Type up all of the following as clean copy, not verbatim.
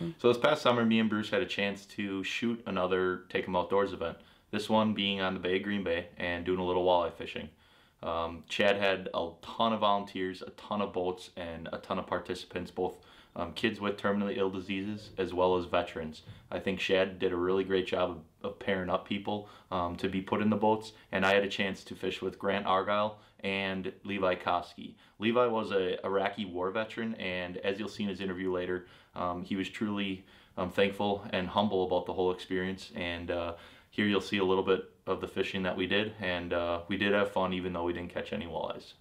Okay. So this past summer, me and Bruce had a chance to shoot another Take 'em Outdoors event. This one being on the Bay of Green Bay and doing a little walleye fishing. Chad had a ton of volunteers, a ton of boats, and a ton of participants, both kids with terminally ill diseases as well as veterans. I think Chad did a really great job of pairing up people to be put in the boats, and I had a chance to fish with Grant Argyle and Levi Koski. Levi was a Iraqi war veteran, and as you'll see in his interview later, he was truly thankful and humble about the whole experience. And here you'll see a little bit of the fishing that we did, and we did have fun even though we didn't catch any walleyes.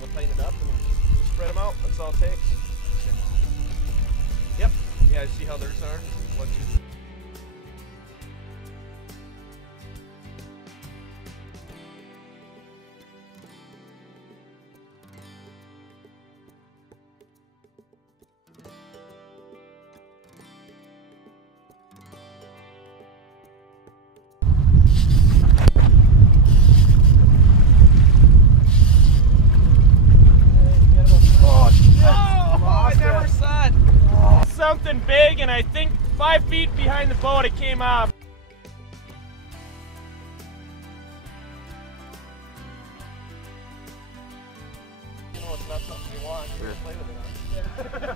We'll tighten it up and spread them out. That's all it takes. Yep. Yeah, see how theirs are? 1, 2, 3. Something big, and I think 5 feet behind the boat it came off. You know, it's not something you want. You're gonna play with it, huh?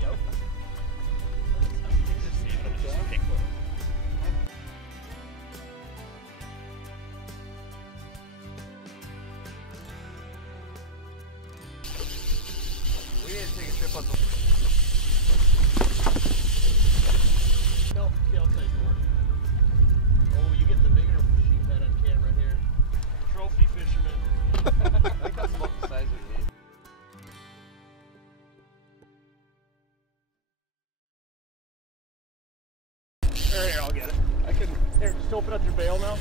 Yep. We need to take a trip on the... No, the outside door. Oh, you get the bigger sheephead on camera here. Trophy fisherman. I think that's about the size of me. Here, I'll get it. I can... Here, just open up your bail now.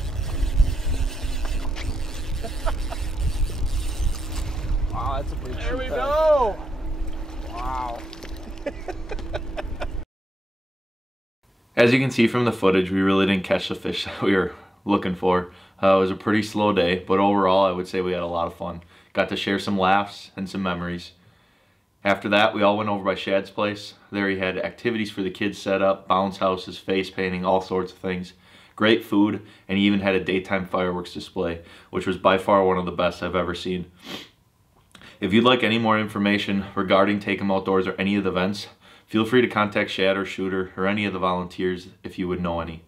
Wow, that's a big There we sheephead. go! Wow. As you can see from the footage, we really didn't catch the fish that we were looking for. It was a pretty slow day, but overall I would say we had a lot of fun. Got to share some laughs and some memories. After that, we all went over by Chad's place. There he had activities for the kids set up, bounce houses, face painting, all sorts of things. Great food, and he even had a daytime fireworks display, which was by far one of the best I've ever seen. If you'd like any more information regarding Take 'em Outdoors or any of the events, feel free to contact Shad or Shooter or any of the volunteers if you would know any.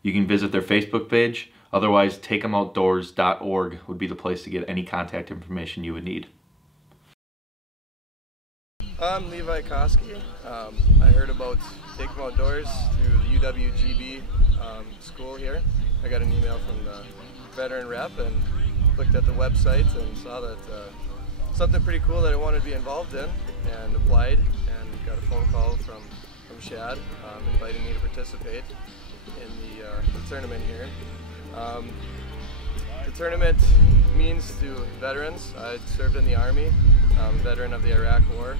You can visit their Facebook page, otherwise takeemoutdoors.org would be the place to get any contact information you would need. I'm Levi Koski. I heard about Take 'em Outdoors through the UWGB school here. I got an email from the veteran rep and looked at the website and saw that something pretty cool that I wanted to be involved in, and applied and got a phone call from Shad inviting me to participate in the tournament here. The tournament means to veterans. I served in the Army, a veteran of the Iraq War.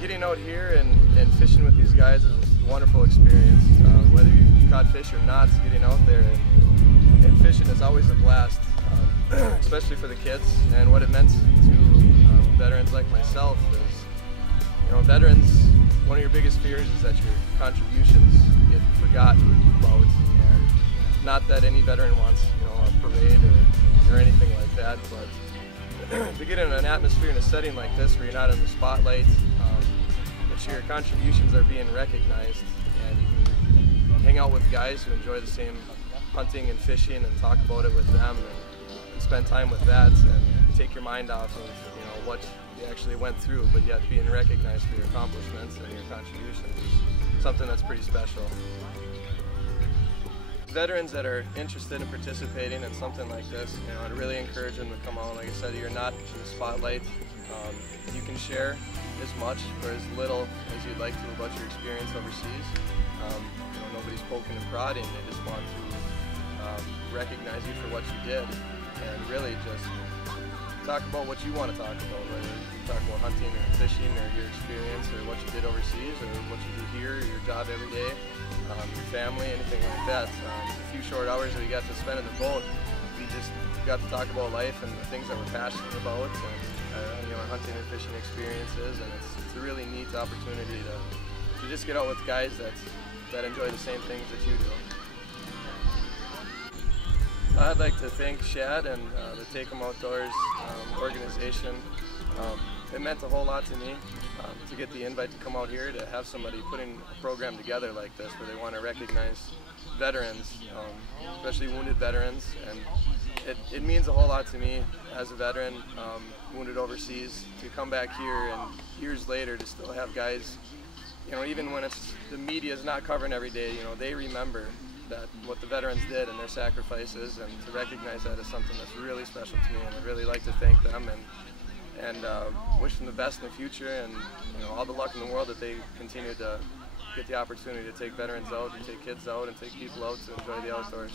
Getting out here and fishing with these guys is a wonderful experience. Whether you caught fish or not, getting out there and fishing is always a blast, especially for the kids. And what it meant to veterans like myself is, you know, veterans, one of your biggest fears is that your contributions get forgotten about. And not that any veteran wants, you know, a parade or anything like that, but to get in an atmosphere in a setting like this where you're not in the spotlight, it your contributions are being recognized, and you can hang out with guys who enjoy the same hunting and fishing and talk about it with them and spend time with that and take your mind off of what you actually went through, but yet being recognized for your accomplishments and your contributions is something that's pretty special. Veterans that are interested in participating in something like this, I'd really encourage them to come out. Like I said, you're not in the spotlight. You can share as much or as little as you'd like to about your experience overseas. Nobody's poking and prodding. They just want to recognize you for what you did and really just talk about what you want to talk about, whether you talk about hunting or fishing or your experience or what you did overseas or what you do here, or your job every day, your family, anything like that. The few short hours that we got to spend in the boat, we just got to talk about life and the things that we're passionate about and our hunting and fishing experiences, and it's a really neat opportunity to just get out with guys that enjoy the same things that you do. I'd like to thank Shad and the Take 'Em Outdoors organization. It meant a whole lot to me to get the invite to come out here, to have somebody putting a program together like this where they want to recognize veterans, especially wounded veterans. And it means a whole lot to me as a veteran, wounded overseas, to come back here and years later to still have guys, even when the media is not covering every day, they remember what the veterans did and their sacrifices, and to recognize that is something that's really special to me, and I'd really like to thank them and wish them the best in the future, and all the luck in the world that they continue to get the opportunity to take veterans out and take kids out and take people out to enjoy the outdoors.